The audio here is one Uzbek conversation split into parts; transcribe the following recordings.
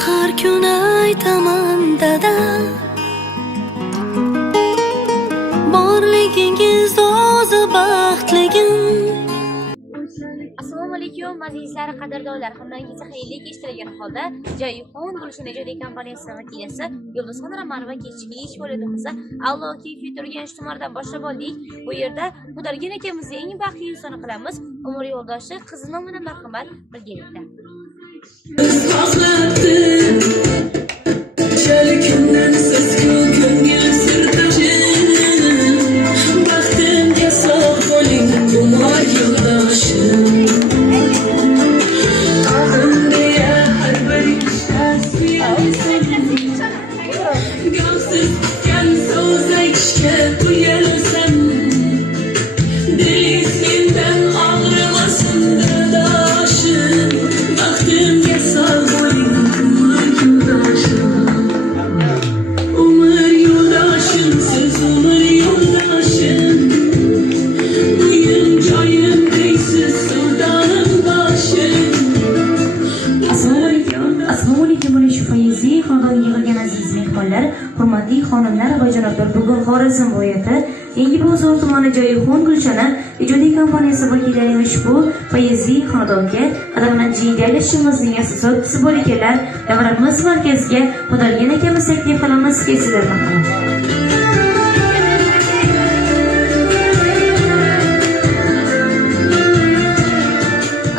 har kun aytaman dada, borligingiz o'zi baxtligim. Assalomu alaykum azizlar, qadrdonlar. Hammangizga xayrli kech tilagan holda Jayhun Gulshan ijodiy kompaniyasi vakilasi Yulduzxon Ramarova kechki ish bo'limimizda Alloh kayfi turgan ijtimoidan boshlab oldik. Bu yerda Xudoorgan akamizni eng baxtli insoni qilamiz. Umr yo'ldoshi qizi nomidan marhamat birgalikda. Hurmatli xonimlar va janoblar, bugun Xorazm viloyati Yangi bozor tumani Jayhun Gulshana ijodiy kompaniyasi vakillarining ushbu poeziy xonadonga qadamlanishiga joylashishimizning asosotchisi bo'lganlar davlatimiz markaziga Xudoorgan akamiz taklif qilamiz. Kelsizlar marhamat.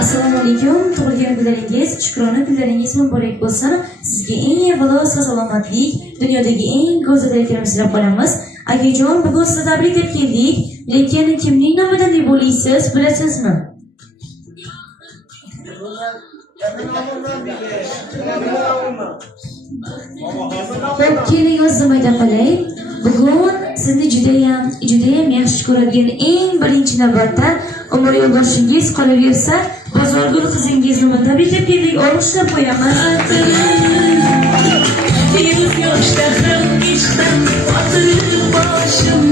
Assalomu alaykum. Tug'ilgan kunlaringiz, shukrona kunlaringiz muborak bo'lsin. Sizga eng avvalo salomatlik, dunyodagi eng go'zal tilaklarimizni tilab qolamiz. Akajon, bugun sizni tabriklab keldik, lekin kimning nomidan deb o'ylaysiz, bilasizmi? Xo'p, keling o'zim ayta qolay. Bugun sizni judayam yaxshi ko'radigan eng birinchi navbatda umr yo'ldoshingiz qolaversa, Bozorgul qizingiz nomidan tabriklab keldik, olqishlab qo'yamiz. Yuz yoshda ham ishdan qotirib boshim,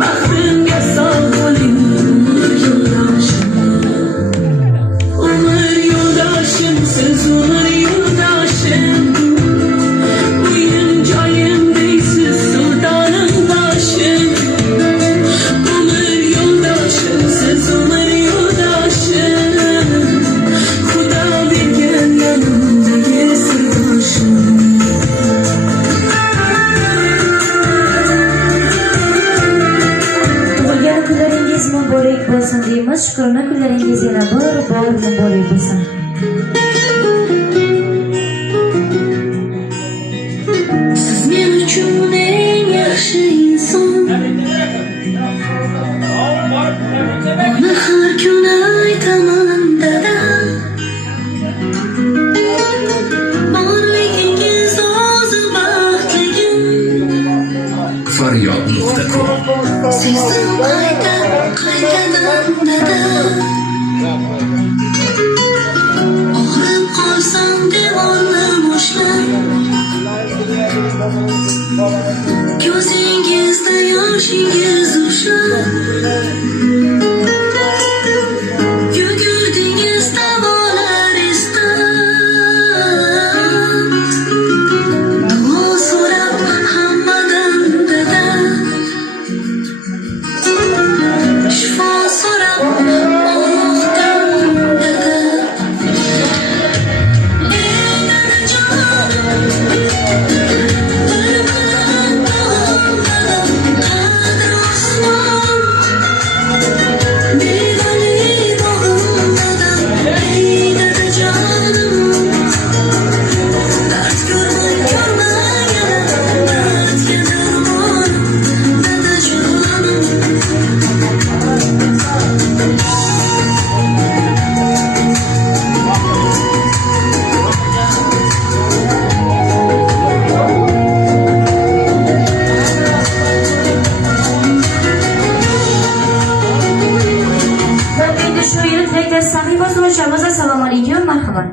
baxtimga sog' bo'ling yo'ldoshim. Umr yo'ldoshim, siz umr yo'ldoshim. Uyim joyim deysiz, sultonim boshim. Umr yo'ldoshim, siz umr yo'ldoshim. Xudo bergan yanimdagi sirdoshim. Muborak bo'lsin deymiz. Shukrona kunlaringiz yana bir bor muborak bo'lsin. Siz men uchun eng yaxshi inson. Buni har kun aytaman dada, borligingiz o'zi baxtligim. Faryod.com Sezdim qaytadan dada, og'rib qolsam devonni boshlab, ko'zingizda yoshingiz ushlab, yugurdingiz davolar istab, duo so'rab hammadan dada, shifo so'rab Allohdan dada. Ey dadajonim, bilmadim qadri osmon, beg'ali bog'im dada. Ey dadajonim, dard ko'rmay yana dardga darmonim dadajonim. Endi shu yil tilaklar sahifasini ochamiz. Assalomu alaykum, marhamat.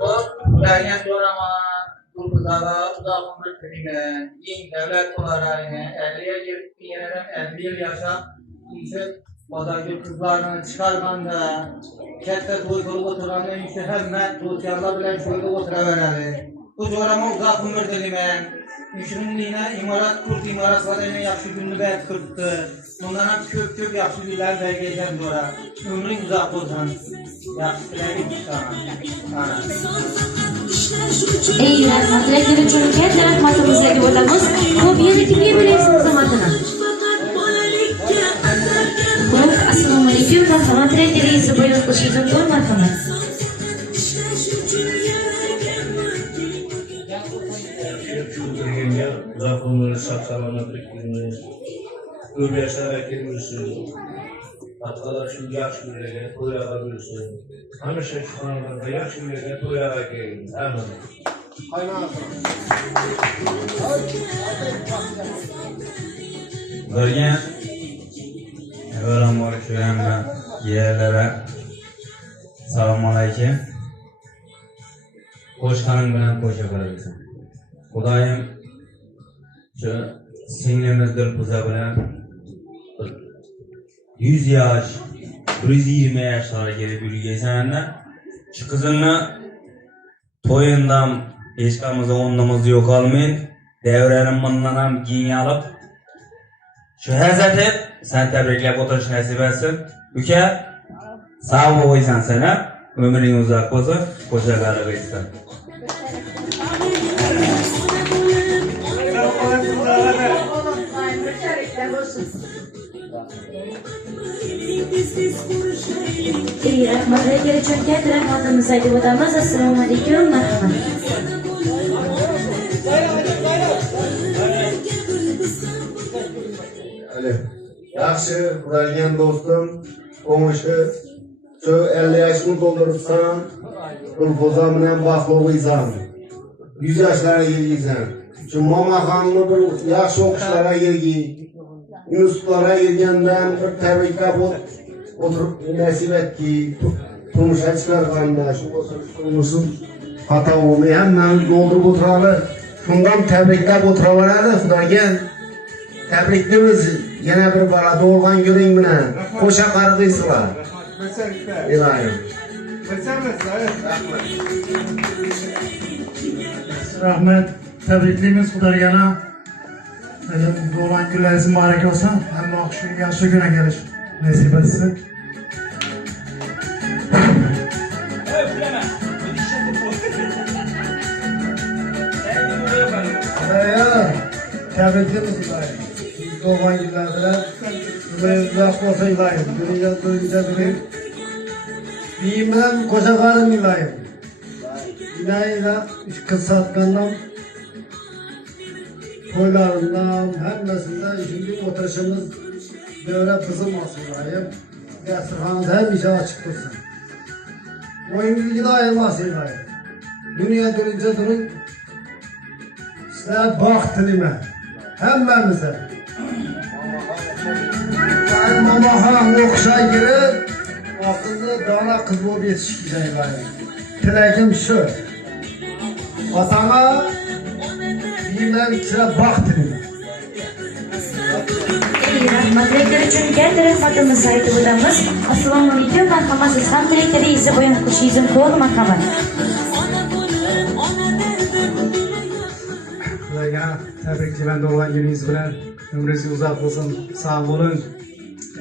Hop, ularga so'raman, qulqizlari uzoq umr tilayman. Eng davlat qo'llarini 50 yil yashab, tinchlik Odamki kızlarını çıkarganda, katta to'y qilib o'tirgandan shu hamma do'stlar bilan sho'rda o'tiraveradi. Bu jo'rama uzoq umr tilayman. Shuningdek, imorat qurdi, imoratlarni yaxshi kunni bayt qurdi. Bundan ham ko'p yaxshi kunlar birga ekan jo'ra. Umring uzoq bo'lsin. Yaxshi tilayman chiqaman. Ana. Ey rahmat, tilaklar uchun katta rahmatimizni aytib o'tamiz. Ko'p yana kimga berasiz xizmatini? Xo'p, assalomu alaykum. Marhamat, tilaklaringizni bayon qilishingiz mumkin, marhamat. Dünya uzak ömür, sağ selametlik bilmiş, ko'p yaşarak kelmişsin. Hatta şu yaş günlerine to'yaga bilsin. Hamisha shu xonadonda yaş günlerine to'yaga kelin. Amin. Birga avvalambor shu hamma yerlere assalomu alaykum. Qo'shqaning bilan qo'sha qolasan. Xudoyim shu singlimiz Dilfuza bilan 100 yosh, 120 yoshlarga kelib yurgaysanda shu qizimni to'yindan hech qanday o'rnimiz yo'q olmay, davranim bundan ham keng olib shu hazat deb sen tabriklab o'tirish nasib etsin. Uka, sog' bo'ysan sana, umring uzoq bo'lsin, qo'sha g'alaba etsin. Ey rahmat, tilaklar uchun katta rahmatimizni aytib o'tamiz. Assalomu alaykum, marhamat. Yaxshi, quralgan do'stim, qo'shni, shu 50 yoshni to'ldiribsan, Dilfuza bilan baxtlisan. 100 yoshlarga yetgan. Shu momaxonni bir yaxshi o'qishlarga yetgan. Institutlarga yetgandan bir tabriklab o'tirib nasib etdi. Turmushga chiqarganda shu bo'lsa, xato bo'lmay hammani do'ldirib o'tiradi. Shundan tabriklab o'tiraveradi Xudoga. Tabriklaymiz. Yana bir bola tug'ilgan kuning bilan qo'sha qarg'aysizlar. Ilohim. Rahmat, tabriklaymiz Xudoyga. Tug'ilgan kunlaringiz muborak bo'lsin. Hamma shu yaxshi kunga kelish nasib etsin. Tabriklaymiz Xudoyga. Doğan günlerde uzak olsa ilayım. Dünya boyunca bir biyimden koşakarım ilayım. İlayla kız satkandan toylarından hemmesinden şimdi oturuşumuz böyle kızılmasın ilayım. Dershanede hem işe açık dursun. Oyun ilayım nasıl ilayım. Dünya boyunca durun. Sizler bak dilime. Hemmemize. Mamaxon o'qishga kirib, oxirida dona qiz bo'lib yetishishga ilayim. Tilagim shu. Otanga biyimlar ichra baxt tilayman. Ey rahmat, tilaklar uchun katta rahmatimizni aytib o'tamiz. Assalomu alaykum, marhamat. Siz ham tilaklaringizni bayon qilishingiz mumkin, marhamat. Xudoyga tabriklayman tug'ilgan kuningiz bilan. Umringiz uzoq bo'lsin, sog' bo'ling.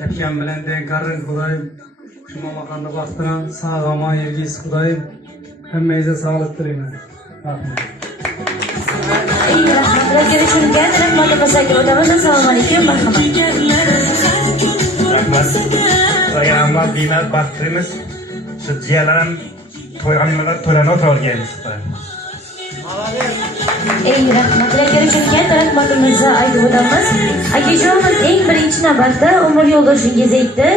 Aytgan bilan den qarang Xudoyim. Shu momaxonni baxtidan sog' omon yurgingiz Xudoyim. Hammangizga sog'lik tilayman. Rahmat. Ey rahmat, tilaklar uchun katta rahmatimizni aytib o'tamiz. Assalomu alaykum, marhamat. Rahmat. Xudoyga rahmat, biymat baxt tilaymiz. Shu jiyalarım to'yganlar to'lanib o'tirganmiz. Ey rahmat, tilaklar uchun katta rahmatimizni aytib o'tamiz. Akajonimiz eng birinchi navbatda umr yo'ldoshingiz aytdi.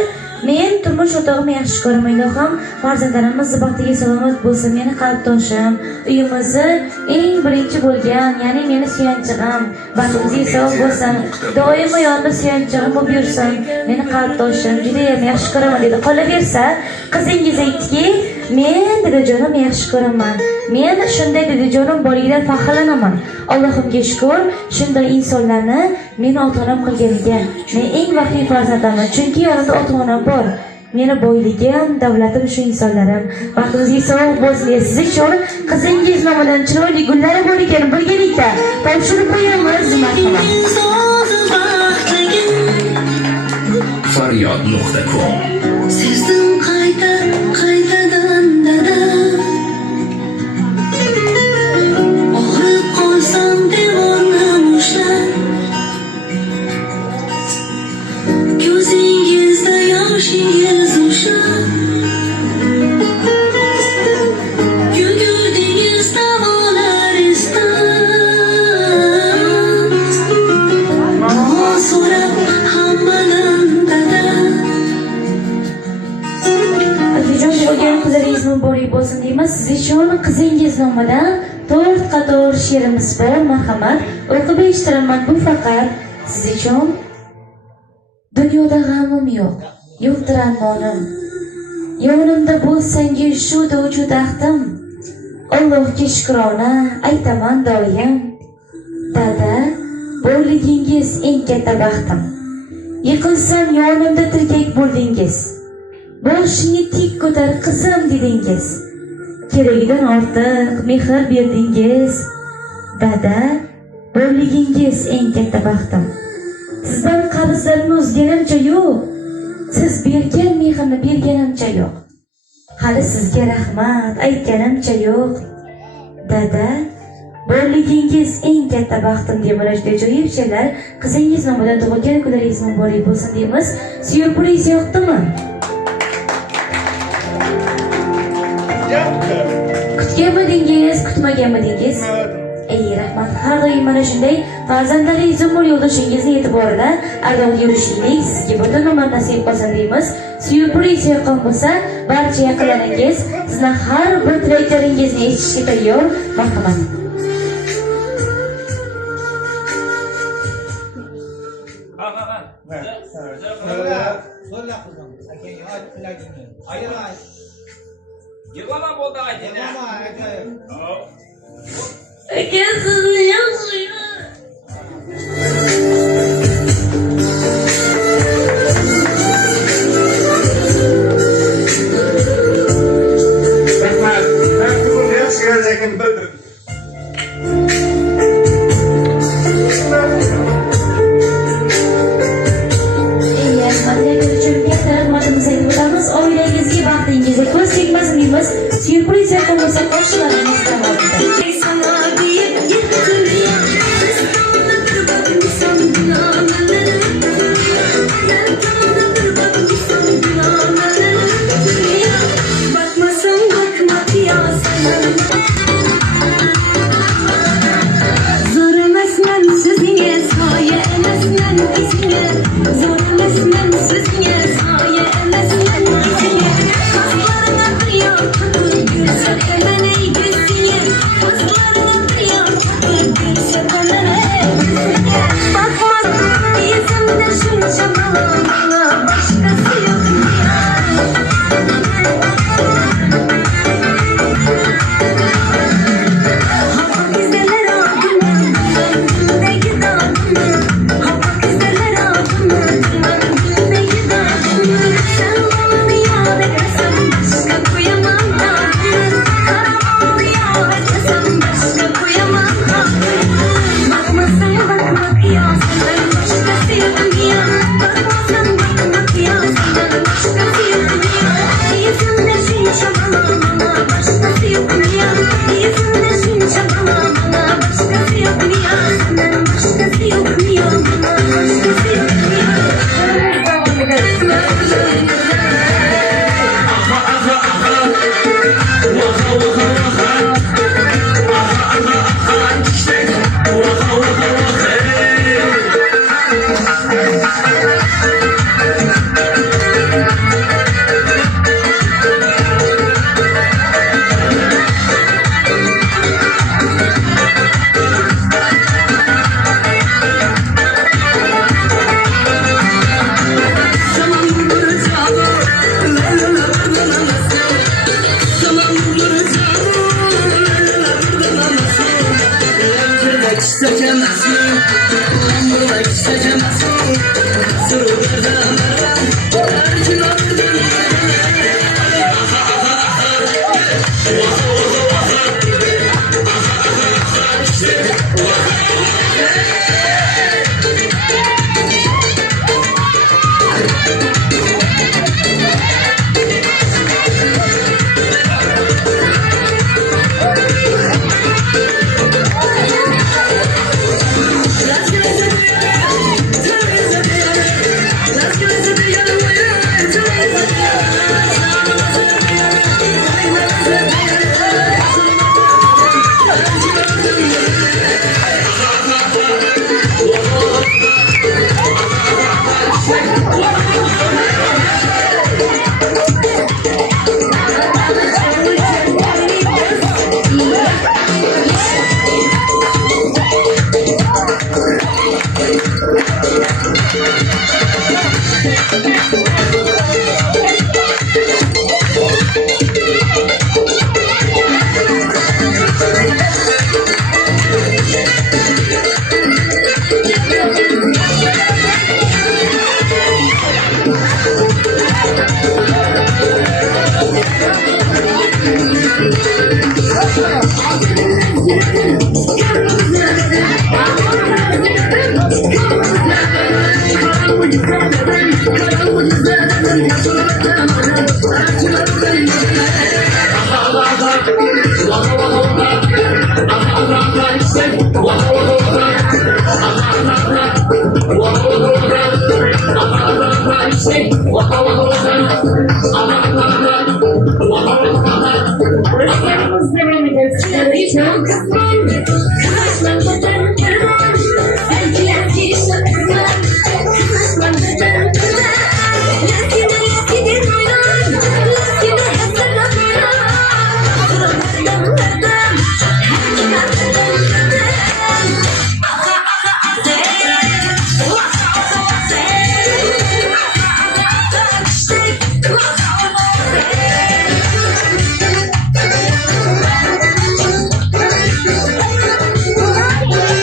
Men turmush o'rtog'imni yaxshi ko'raman, ilohim farzandlarimiz baxtiga salomat bo'lsin. Meni qalbdoshim, uyimizni eng birinchi bo'lgan, ya'ni meni suyanchig'im, baxtimizga sog' bo'lsin. Doimo yonimda suyanchig'im bo'lib yursin. Meni qalbdoshim, juda ham yaxshi ko'raman dedi. Qolaversa, qizingiz aytdiki, Men dadajonim yaxshi ko'raman. Men shunday dadajonim borigidan faxrlanaman. Allohimga shukr, shunday insonlarni meni ota-onam qilganiga. Men eng baxtli farzandman, chunki yonimda ota-onam bor. Meni boyligim, davlatim shu insonlarim. Vaqtingizga sog' bo'lsin. Siz uchun qizingiz nomidan chiroyli gullari bor ekan, birgalikda topshirib qo'yamiz, marhamat. Faryod.com Sezdim qaytadan dada Og'rib qolsam devorni ushlab Ko'zingizda yoshingiz ushlab Yugurdingiz davolar istab Duo so'rab hammadan dada Otajon bo'lgan qizlaringiz muborak bo'lsin deymiz. Siz uchun qizingiz nomidan 4 qator she'rimiz bor, marhamat. O'qib eshitiraman. Bu faqat siz uchun. Dunyoda g'amim yo'q, yo'qdir armonim. Yonimda bo'lsangiz shu do'ju taxtim. Allohga shukrona aytaman doim. Dada, borligingiz eng katta baxtim. Yiqilsam yonimda tirgak bo'ldingiz. Boshingni tik ko'tar qizim dedingiz. Keragidan ortiq mehr berdingiz. Dada, borligingiz eng katta baxtim. Sizdan qarzlarni uzganimcha yo'q. Siz bergan mehrni berganimcha yo'q. Hali sizga rahmat aytganimcha yo'q. Dada, borligingiz eng katta baxtim deb mana shunday ajoyib she'rlar qizingiz nomidan tug'ilgan kunlaringiz muborak bo'lsin deymiz. Syurpriz yoqdimi? Kutganmidingiz, kutmaganmidingiz? Ey rahmat, har doim mana shunday farzandlaringiz umr yo'ldoshingizni e'tiborida ardog' yurishinglik sizga butun umr nasib qilsin deymiz. Syurpriz yoqqan bo'lsa, barcha yaqinlaringiz sizning har bir tilaklaringizni eshitishga tayyor. Marhamat. So'rla qizim. Akaga ayt tilagingni. Ayt. Yig'lama bo'ldi ayting. Yig'lama aka. Aka sizni yaxshiman Rahmat. Ben bunu yaxshi gelecekini bildirdim. Oilangizga, baxtingizga ko'z tegmasin deymiz. Syurpriz yoqqan bo'lsa qo'shiqlaringiz davom etadi. Sana deyip yettim ya Esnafda bir bak insan günahları Esnafda bir bak insan günahları Bakmasan bakma piyasana Zor emasmen sizine saye emasmen izine Zor emasmen sizine saye emasmen izine Thank you.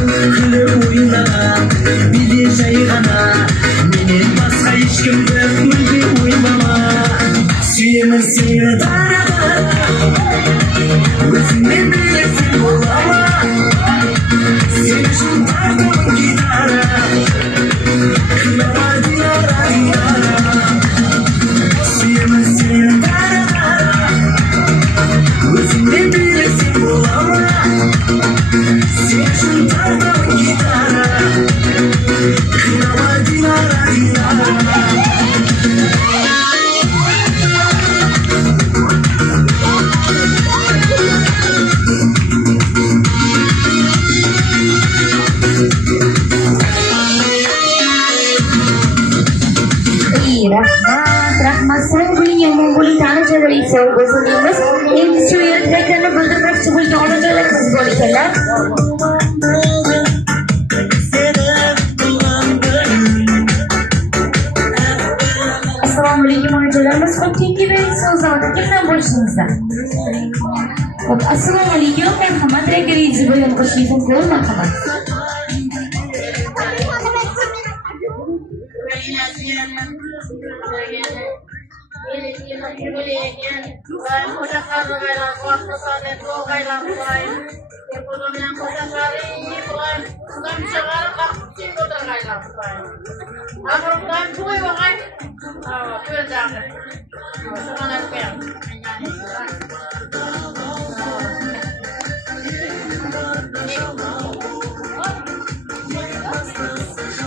Kulib o'ynama, meni jayg'ana, meni boshqa hech kimga kulib o'ynama. Suyman seni baribir, o'zingni bilasan bo'lama. Sen uchun dardim gitara, kulama dinara dinara. Suyman seni baribir, o'zingni bilasan bo'lama. Sen uchun dardim gitara, kulama dinara dinara. Rahmat, sen buning yomon bo'ling, tani joylaring sog' bo'lsin deymiz. Endi shu yerda tilaklarni bildirmoqchi bo'lgan onajoylarimiz bor ekanlar. Assalomu alaykum onajoylarimiz, xo'p keyingi bering so'zlarni kimdan bo'lishingizdan. Xo'p, assalomu alaykum, marhamat, reagaringizni bayon qilishingiz mumkin, marhamat.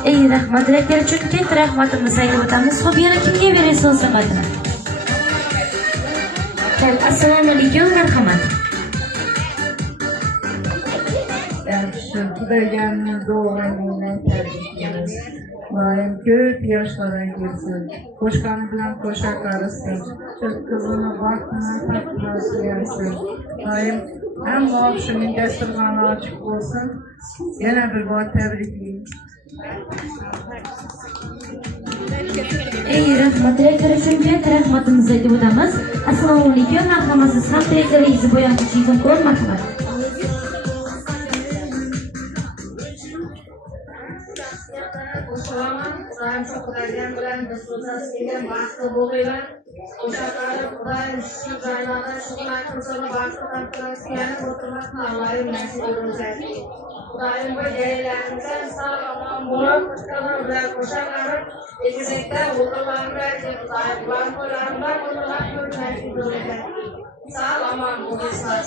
Ey rahmat, reagar uchun katta rahmatimizni aytib o'tamiz. Xo'p, yana kimga berasiz so'z rahmatini? Xo'p, assalomu alaykum, marhamat. Yaxshi, Xudoyimning duolaringdan tabriklaymiz. Doim ko'p yoshlardan kelsin. Qo'shqani bilan qo'sha qarasın. Qizini baxtini taqdirlasin. Doim hamma shuning dasturxoni ochiq bo'lsin. Yana bir bor tabriklaymiz. Ey rahmat, reagar uchun katta rahmatimizni aytib o'tamiz. Assalomu alaykum, marhamat, siz ham tilaklaringizni bayon qilishingiz mumkin, marhamat. Doim shu Xudoyim bilan do'stlarsiz kelgan baxtli bo'linglar. O'sha qari Xudoyim shu joylarda shug'ullan qilsin, baxtli taqdirlarini o'tirmasdan Allohim nasib etsin. Xudoyim bu jaylarimizda sog'-omon bo'lib, qizlar bilan qo'shaqarib, egizakda o'g'illarga Xudoyim barqo'larga o'g'illar nasib etsin. Sog'-omon bo'linglar.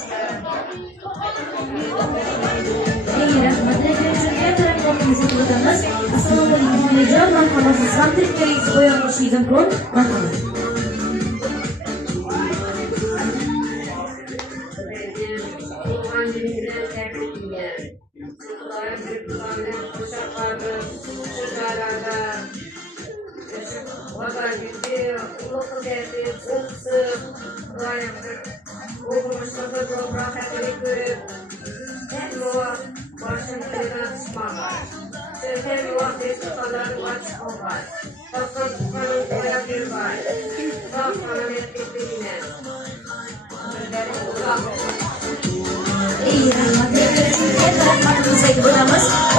Ey rahmat, reagar uchun katta rahmatimizni aytib o'tamiz. Assalomu alaykum onajon, marhamat, siz ham tilaklaringizni bayon qilishingiz mumkin, marhamat.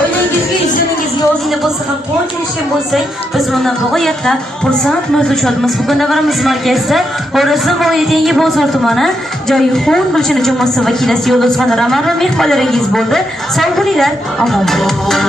Oilangizga, yuzingizga, o'zingizga bo'lsa ham quvonch erishgan bo'lsak, biz bundan g'oyatda xursand bo'lishimiz. Bugun davramiz markazida Xorazm viloyati Yangi Bozor tumani Joyxon Gulchana jamoasi vakilasi Yulduzxon Ramar va mehmonlaringiz bo'ldi. Sog' bo'linglar, omon bo'ling.